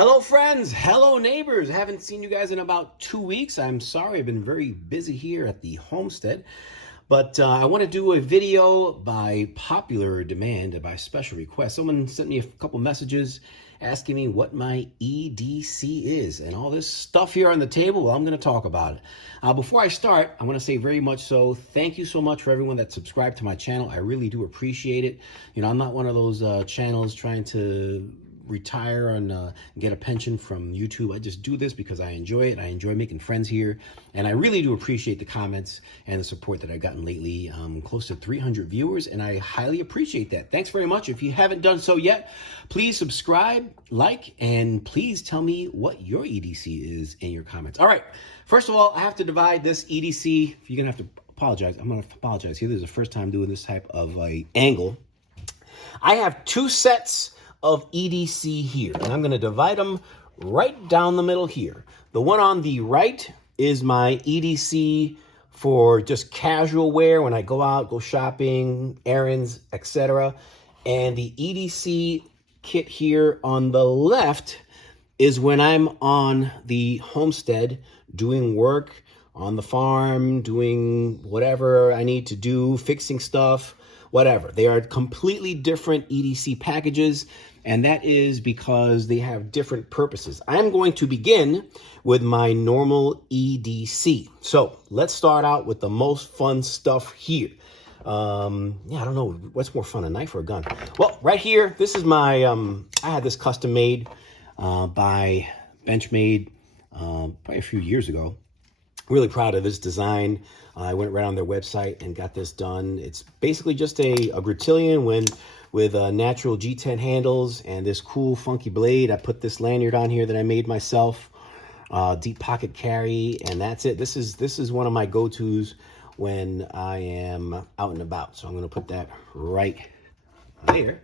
Hello friends, hello neighbors. I haven't seen you guys in about 2 weeks. I'm sorry, I've been very busy here at the homestead. But I want to do a video by popular demand, by special request. Someone sent me a couple messages asking me what my EDC is. And all this stuff here on the table, well, I'm going to talk about it. Before I start, I want to say very much so, thank you so much for everyone that subscribed to my channel. I really do appreciate it. You know, I'm not one of those channels trying to retire and get a pension from YouTube. I just do this because I enjoy it. I enjoy making friends here, and I really do appreciate the comments and the support that I've gotten lately. Close to 300 viewers, and I highly appreciate that. Thanks very much. If you haven't done so yet, please subscribe, like, and please tell me what your EDC is in your comments. All right, first of all, I have to divide this EDC. You're gonna have to apologize. I'm gonna apologize here. This is the first time doing this type of angle. I have two sets of EDC here, and I'm going to divide them right down the middle here. The one on the right is my EDC for just casual wear when I go out, go shopping, errands, etc. And the EDC kit here on the left is when I'm on the homestead doing work on the farm, doing whatever I need to do, fixing stuff, whatever. They are completely different EDC packages, and that is because they have different purposes. I'm going to begin with my normal EDC. So let's start out with the most fun stuff here. Yeah, I don't know, what's more fun, a knife or a gun? Well, right here, this is my, I had this custom made by Benchmade probably a few years ago. Really proud of this design. I went right on their website and got this done. It's basically just a Grutilian with natural G10 handles and this cool funky blade. I put this lanyard on here that I made myself, deep pocket carry, and that's it. This is one of my go-tos when I am out and about. So I'm gonna put that right there.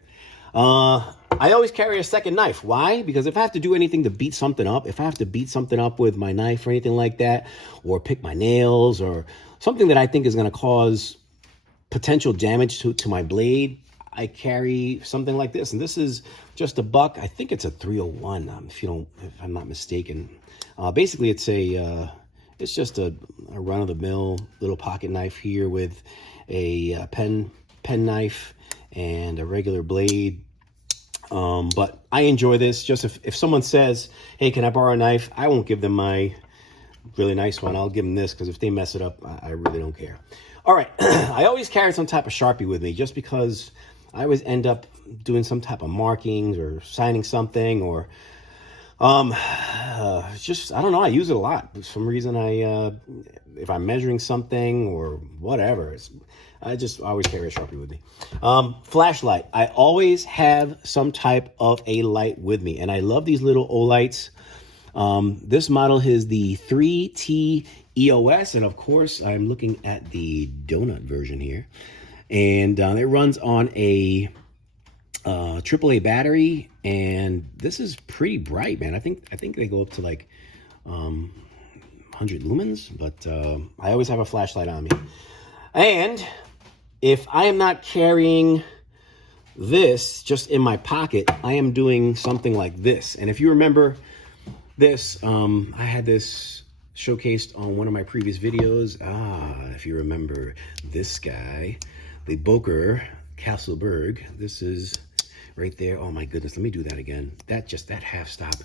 I always carry a second knife. Why? Because if I have to do anything to beat something up, if I have to beat something up with my knife or anything like that, or pick my nails or something that I think is going to cause potential damage to my blade, I carry something like this. And this is just a buck. I think it's a 301, if I'm not mistaken. Basically, it's just a run-of-the-mill little pocket knife here with a pen knife and a regular blade. But I enjoy this. Just if someone says, hey, can I borrow a knife? I won't give them my really nice one. I'll give them this, because if they mess it up, I really don't care. All right. I always carry some type of Sharpie with me, just because I always end up doing some type of markings or signing something, or just, I don't know, I use it a lot. For some reason, if I'm measuring something or whatever, I just always carry a Sharpie with me. Flashlight. I always have some type of a light with me, and I love these little Olights. This model is the 3T EOS, and of course, I'm looking at the donut version here. And it runs on a AAA battery, and this is pretty bright, man. I think they go up to like 100 lumens, but I always have a flashlight on me. And if I am not carrying this just in my pocket, I am doing something like this. And if you remember this, I had this showcased on one of my previous videos. If you remember this guy, the Boker Castleberg. This is right there. Oh my goodness, let me do that again. That half stop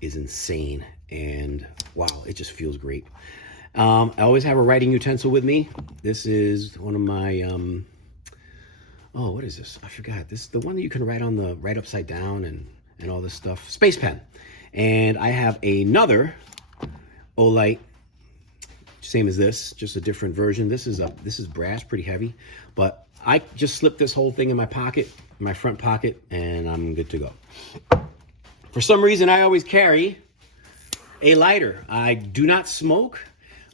is insane, and wow, it just feels great. I always have a writing utensil with me. This is one of my oh, what is this? I forgot. This is the one that you can write on the right upside down and all this stuff. Space pen. And I have another Olight, same as this, just a different version. This is brass, pretty heavy, but I just slip this whole thing in my pocket, in my front pocket, and I'm good to go. For some reason, I always carry a lighter. I do not smoke,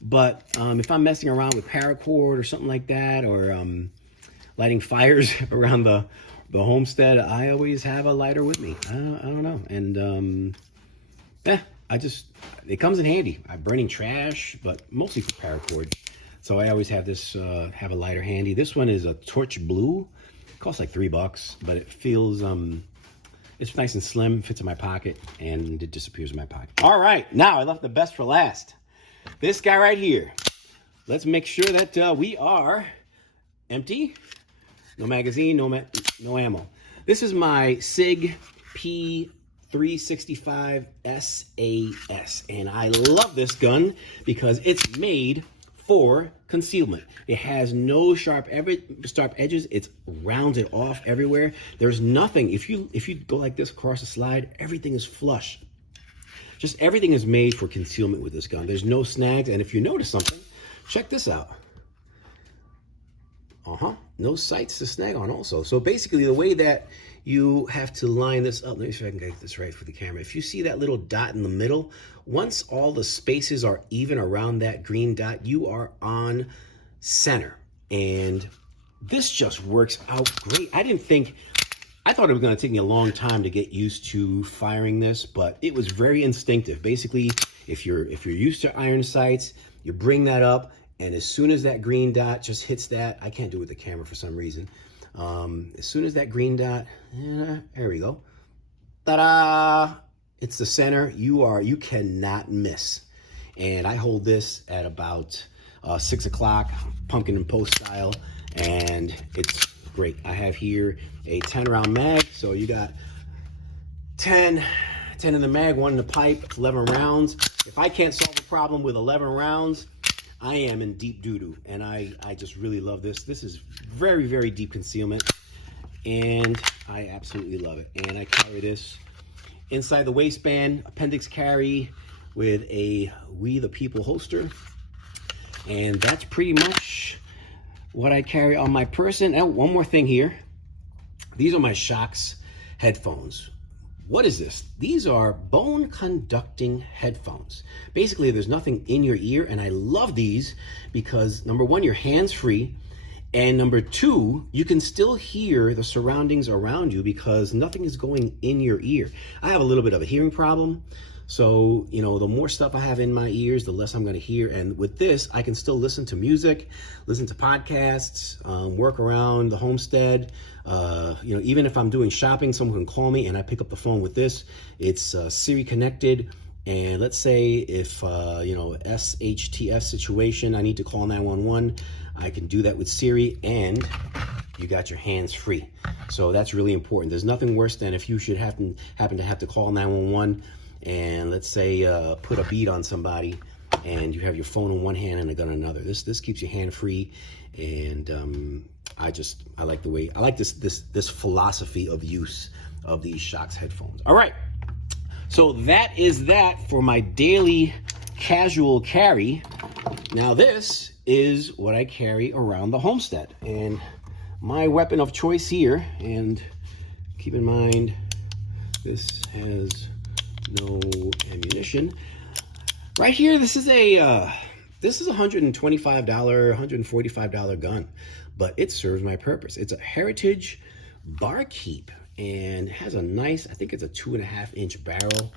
but if I'm messing around with paracord or something like that, or lighting fires around the homestead, I always have a lighter with me. I don't know. And it comes in handy. I'm burning trash, but mostly for paracord. So I always have this, have a lighter handy. This one is a torch blue. It costs like $3, but it feels It's nice and slim, fits in my pocket, and it disappears in my pocket. All right, now I left the best for last. This guy right here. Let's make sure that we are empty. No magazine, no ammo. This is my SIG P365 SAS, and I love this gun because it's made for concealment. It has no sharp edges. It's rounded off everywhere. There's nothing. If you go like this across the slide, everything is flush. Just everything is made for concealment with this gun. There's no snags, and if you notice something, check this out. No sights to snag on also. So basically the way that you have to line this up, let me see if I can get this right for the camera. If you see that little dot in the middle, once all the spaces are even around that green dot, you are on center. And this just works out great. I thought it was going to take me a long time to get used to firing this, but it was very instinctive. Basically, if you're used to iron sights, you bring that up, and as soon as that green dot just hits that, I can't do it with the camera for some reason. As soon as that green dot, there we go. Ta-da! It's the center. You cannot miss. And I hold this at about 6 o'clock, pumpkin and post style, and it's great. I have here a 10-round mag, so you got 10 in the mag, 1 in the pipe, it's 11 rounds. If I can't solve a problem with 11 rounds, I am in deep doo-doo, and I just really love this. This is very, very deep concealment, and I absolutely love it. And I carry this inside the waistband, appendix carry with a We the People holster, and that's pretty much what I carry on my person. And one more thing here. These are my Shocks headphones. What is this? These are bone conducting headphones. Basically, there's nothing in your ear, and I love these because number one, you're hands-free, and number two, you can still hear the surroundings around you because nothing is going in your ear. I have a little bit of a hearing problem, so the more stuff I have in my ears, the less I'm going to hear. And with this, I can still listen to music, listen to podcasts, work around the homestead. Even if I'm doing shopping, someone can call me and I pick up the phone with this. It's Siri connected. And let's say if, SHTF situation, I need to call 911, I can do that with Siri, and you got your hands free. So that's really important. There's nothing worse than if you should happen to have to call 911 and let's say put a bead on somebody and you have your phone in one hand and a gun in another. This keeps you hand free, and I like this philosophy of use of these Shocks headphones. All right, so that is that for my daily casual carry. Now this is what I carry around the homestead, and my weapon of choice here, and keep in mind this has no ammunition. Right here, this is a $125, $145 gun, but it serves my purpose. It's a Heritage Barkeep, and it has a nice, I think it's a 2.5-inch barrel,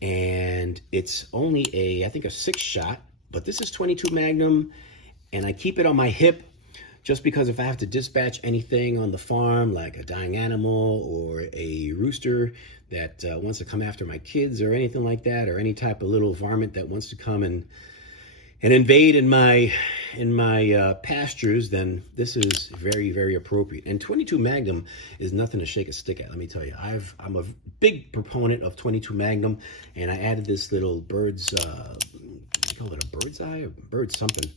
and it's only I think a 6-shot, but this is 22 Magnum, and I keep it on my hip just because if I have to dispatch anything on the farm, like a dying animal or a rooster that wants to come after my kids or anything like that, or any type of little varmint that wants to come and invade in my pastures, then this is very, very appropriate. And 22 Magnum is nothing to shake a stick at, let me tell you. I'm a big proponent of 22 Magnum, and I added this little bird's, you call it a bird's eye or bird something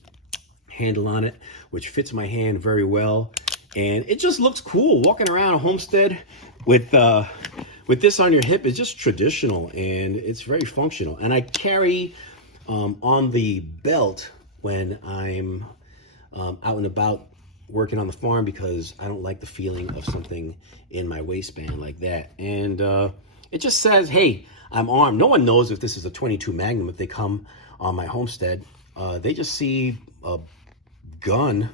handle on it, which fits my hand very well, and it just looks cool walking around a homestead with this on your hip. Is just traditional, and it's very functional. And I carry on the belt when I'm out and about working on the farm, because I don't like the feeling of something in my waistband like that. And it just says, hey, I'm armed. No one knows if this is a 22 Magnum if they come on my homestead. They just see a gun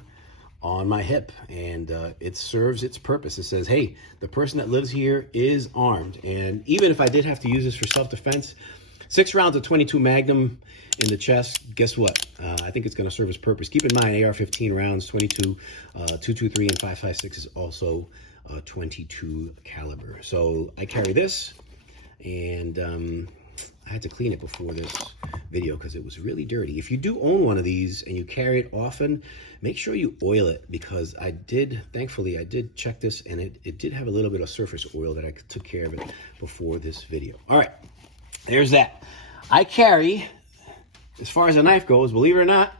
on my hip, and it serves its purpose. It says, hey, the person that lives here is armed. And even if I did have to use this for self-defense, 6 rounds of 22 Magnum in the chest, guess what? I think it's going to serve its purpose. Keep in mind, AR-15 rounds, 22, 223, and 5.56 is also .22 caliber. So I carry this, and I had to clean it before this video because it was really dirty. If you do own one of these and you carry it often, make sure you oil it, because thankfully I did check this, and it did have a little bit of surface oil that I took care of it before this video. All right, there's that. I carry, as far as a knife goes, believe it or not,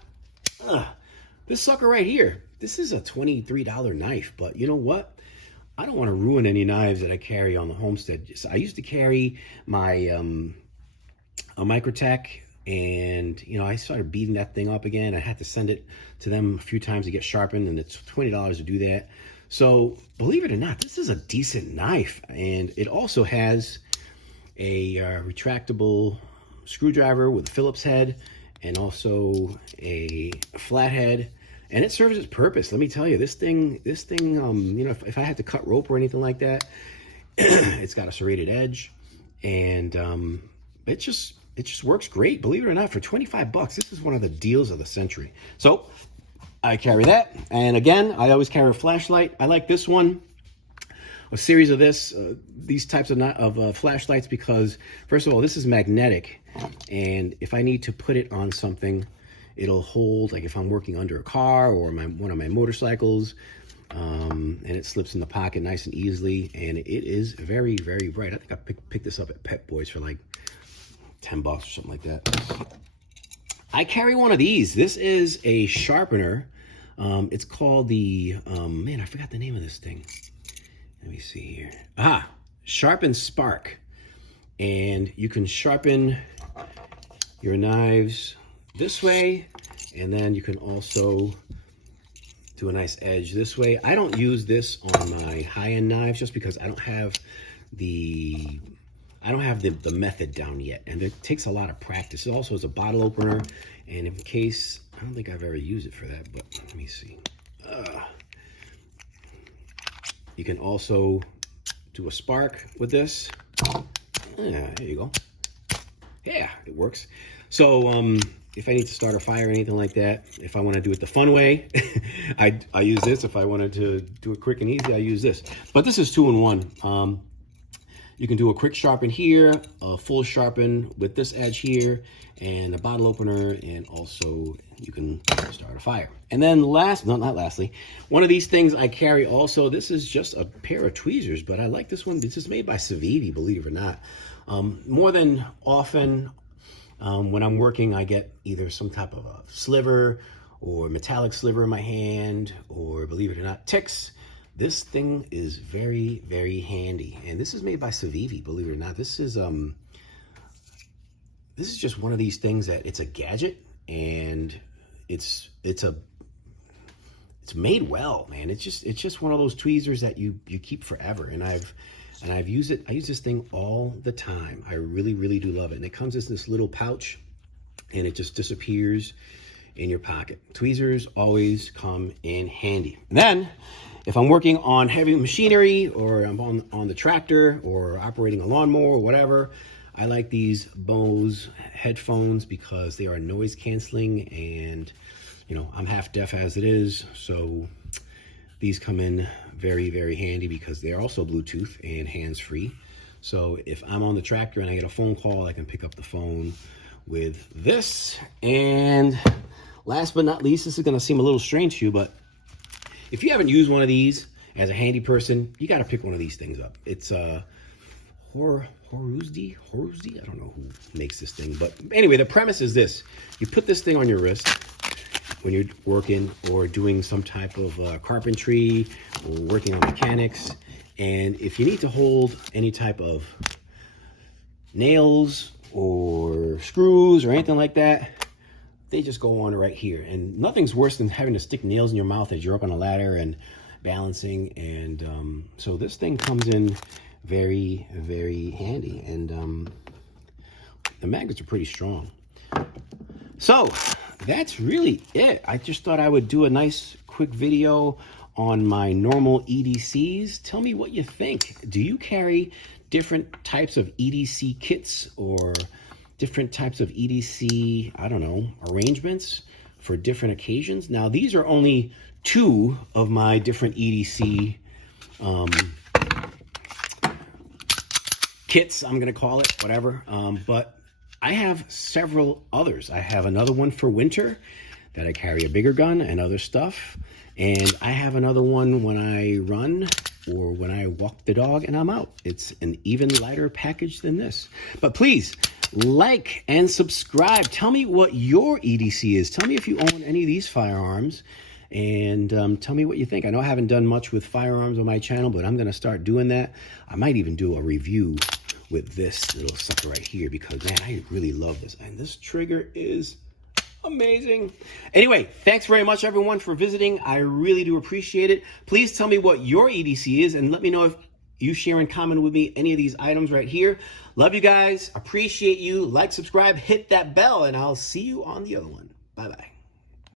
this sucker right here. This is a $23 knife, but you know what? I don't want to ruin any knives that I carry on the homestead. So I used to carry my a Microtech, and you know, I started beating that thing up again. I had to send it to them a few times to get sharpened, and it's $20 to do that. So believe it or not, this is a decent knife, and it also has a retractable screwdriver with a Phillips head, and also a flathead. And it serves its purpose. Let me tell you, this thing, you know, if I had to cut rope or anything like that, it's got a serrated edge, and it just works great. Believe it or not, for 25 bucks, this is one of the deals of the century. So I carry that, and again, I always carry a flashlight. I like this one, a series of these types of flashlights, because first of all, this is magnetic, and if I need to put it on something, it'll hold, like if I'm working under a car or one of my motorcycles, and it slips in the pocket nice and easily, and it is very, very bright. I think I picked this up at Pep Boys for like 10 bucks or something like that. I carry one of these. This is a sharpener. It's called the, man, I forgot the name of this thing. Let me see here. Sharpen Spark. And you can sharpen your knives this way, and then you can also do a nice edge this way. I don't use this on my high-end knives just because I don't have the method down yet, and it takes a lot of practice. It also is a bottle opener, and in case, I don't think I've ever used it for that, but let me see. You can also do a spark with this. Yeah, there you go. Yeah, it works. So if I need to start a fire or anything like that, if I want to do it the fun way, I use this. If I wanted to do it quick and easy, I use this. But this is 2-in-1. You can do a quick sharpen here, a full sharpen with this edge here, and a bottle opener, and also you can start a fire. And then not lastly, one of these things I carry also, this is just a pair of tweezers, but I like this one. This is made by Civivi, believe it or not. More than often, when I'm working, I get either some type of a sliver or metallic sliver in my hand, or believe it or not, ticks. This thing is very, very handy, and this is made by Civivi, believe it or not. This is just one of these things that it's a gadget, and it's made well, man. It's just one of those tweezers that you keep forever, and I've used it. I use this thing all the time. I really, really do love it, and it comes in this little pouch, and it just disappears in your pocket. Tweezers always come in handy. And then, if I'm working on heavy machinery, or I'm on the tractor, or operating a lawnmower, or whatever, I like these Bose headphones because they are noise canceling, and you know, I'm half deaf as it is, so these come in very, very handy because they're also Bluetooth and hands-free. So if I'm on the tractor and I get a phone call, I can pick up the phone with this. And last but not least, this is going to seem a little strange to you, but if you haven't used one of these as a handy person, you got to pick one of these things up. It's Horuzdi? I don't know who makes this thing, but anyway, the premise is this. You put this thing on your wrist when you're working or doing some type of carpentry or working on mechanics, and if you need to hold any type of nails or screws or anything like that, they just go on right here. And nothing's worse than having to stick nails in your mouth as you're up on a ladder and balancing. And so this thing comes in very, very handy, and the magnets are pretty strong. So that's really it. I just thought I would do a nice quick video on my normal EDCs. Tell me what you think. Do you carry different types of EDC kits or different types of EDC, I don't know, arrangements for different occasions? Now, these are only two of my different EDC kits, I'm going to call it, whatever. But I have several others. I have another one for winter that I carry a bigger gun and other stuff. And I have another one when I run or when I walk the dog and I'm out. It's an even lighter package than this. But please, like and subscribe. Tell me what your EDC is. Tell me if you own any of these firearms. And tell me what you think. I know I haven't done much with firearms on my channel, but I'm going to start doing that. I might even do a review with this little sucker right here because, man, I really love this. And this trigger is amazing. Anyway, thanks very much, everyone, for visiting. I really do appreciate it. Please tell me what your EDC is and let me know if you share and comment with me any of these items right here. Love you guys. Appreciate you. Like, subscribe, hit that bell, and I'll see you on the other one. Bye-bye.